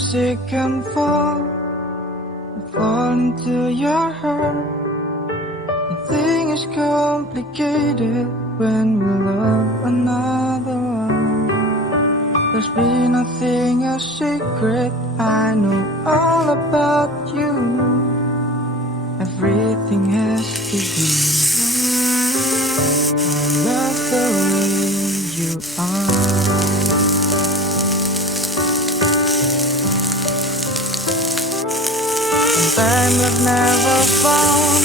sick and fall into your heart. Nothing is complicated when we love another one. There's been nothing a secret, I know all about you. Everything has to be. I love the way you are. Sometimes I've never found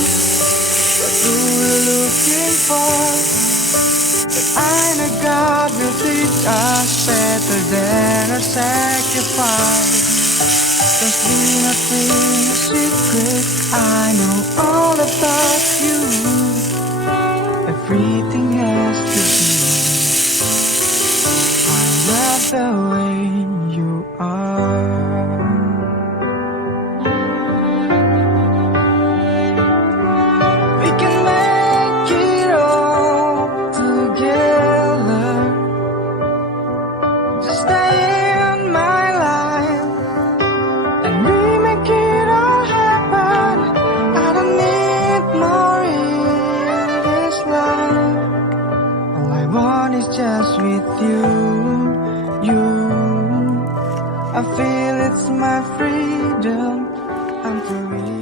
what you were looking for, but I know God will teach us better than our sacrifice. There's been nothing a secret, I know all about you. Everything has to be. I love the way you are. We can make it all together. Just stay in my life and we make it all happen. I don't need more in this life. All I want is just with you. I feel it's my freedom. I'm free.